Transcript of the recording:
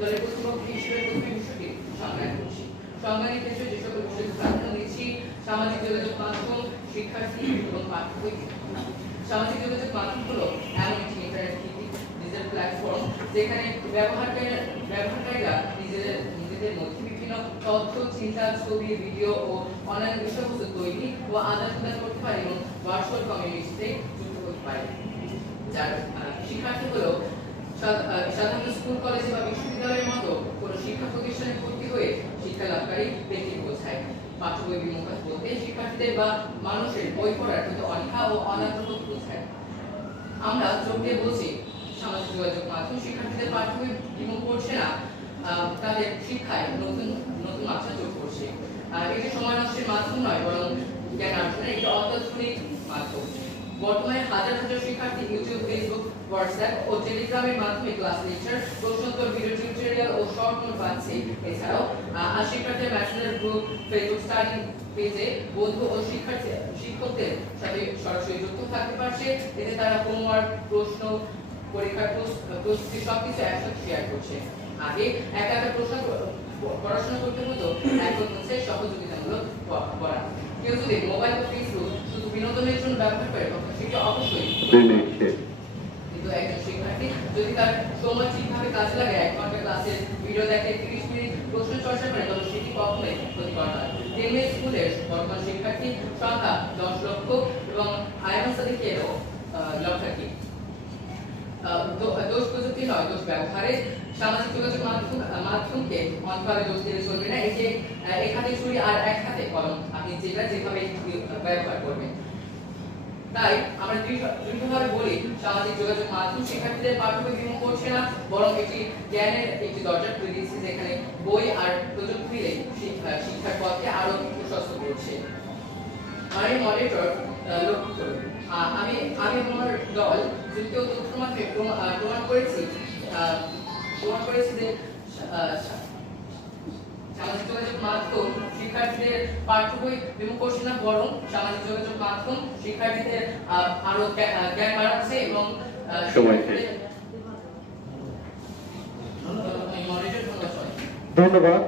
দলের প্রতিপক্ষ হিসেবে প্রথমে বিষয়টি সংজ্ঞায়ন করছি। সংজ্ঞানের ক্ষেত্রে যে সকল বিষয়কে প্রাধান্য দিচ্ছি: সামাজিক যোগাযোগ মাধ্যম, শিক্ষার্থী এবং পাঠ্য বই। সামাজিক যোগাযোগ মাধ্যম হলো এমন একটি ইন্টারনেট ভিত্তিক ডিজিটাল প্ল্যাটফর্ম যেখানে ব্যবহারকারীরা নিজেদের মধ্যে বিভিন্ন তথ্য, চিন্তা, ছবি, ভিডিও ও অন্যান্য বিষয়বস্তু তৈরি ও আদান প্রদান করতে পারে এবং ভার্চুয়াল কমিউনিটিতে যুক্ত হতে পারে। যার শিক্ষার্থী হলো সাধারণত স্কুল, কলেজ বা বিশ্ববিদ্যালয়ের মতো কোনো শিক্ষা প্রতিষ্ঠানে ভর্তি হয়ে শিক্ষা লাভকারী ব্যক্তিকে বোঝায়। পাঠ্য বই বিমুখ বলতে শিক্ষার্থীদের বা মানুষের বই পড়ার প্রতি অনীহা ও অনাগ্রহকে বোঝায়। আমরা যোগ দিয়ে বলছি, সামাজিক যোগাযোগ মাধ্যম শিক্ষার্থীদের পাঠ্য বই বিমুখ করছে না, তাদের শিক্ষায় নতুন নতুন মাত্রা যোগ করছে। এটি সময় নষ্টের মাধ্যম নয়, বরং জ্ঞান অর্জনের একটি অত্যাধুনিক মাধ্যম। বর্তমানে হাজার হাজার শিক্ষার্থী ইউটিউব, ফেসবুক, হোয়াটসঅ্যাপ ও টেলিগ্রামের মাধ্যমে ক্লাস লেকচার, প্রশ্নোত্তর, ভিডিও টিউটোরিয়াল ও শর্ট নোট পাচ্ছে। এছাড়াও শিক্ষার্থীদের মেসেঞ্জার গ্রুপ, ফেসবুক স্টাডি পেজে বন্ধু ও শিক্ষকদের সাথে সরাসরি যুক্ত থাকতে পারছে। এতে তারা হোমওয়ার্ক, প্রশ্ন, পরীক্ষার প্রস্তুতি সবকিছু একসাথে শেয়ার করছে। আগে একা একা পড়াশোনা করতে হতো, এখন হচ্ছে সহযোগিতামূলক পড়া। কেউ যদি মোবাইল বা ফেসবুক শুধু বিনোদনের জন্য ব্যবহার করে তখন সেটি অবশ্যই, কিন্তু একজন শিক্ষার্থী যদি তার সময় ঠিকভাবে কাজে লাগে, 1 ঘন্টা ক্লাসের ভিডিও দেখে, 30 মিনিট প্রশ্ন চর্চা করে, তবে সেটি কখনোই ক্ষতিকর নয়। কেন্দ্রীয় স্কুলের বর্তমান শিক্ষার্থী সংখ্যা 10 লক্ষ এবং আয়মান সাদিকেরও লক্ষাধিক। দোষ প্রযুক্তি নয়, দোষ ব্যবহারে। সামাজিক যোগাযোগ মাধ্যমকে অন্তভাবে দোষ দিলে চলবে না। এই যে এক হাতে ছুরি আর এক হাতে কলম, আপনি যেটা যেভাবে ব্যবহার করবেন। তাই আমরা দৃঢ়ভাবে বলি, সামাজিক যোগাযোগ মাধ্যম শিক্ষার্থীদের পাঠ্য বই বিমুখ করছে না, বরং একটি জ্ঞানের একটি দরজা খুলে দিচ্ছে, যেখানে বই আর প্রযুক্তি মিলে শিক্ষার পথকে আরো প্রশস্ত করছে। আমি মনিটর লক্ষ্য করুন, আমি আমার দল যুক্তিও তথ্য মাত্রে প্রমাণ করেছি যে সামাজিক যোগাযোগ মাধ্যম শিক্ষার্থীদের পাঠ্য বই বিমুখ করছে না, বরং সামাজিক যোগাযোগ মাধ্যম শিক্ষার্থীদের আরো জ্ঞান বাড়াচ্ছে এবং ধন্যবাদ।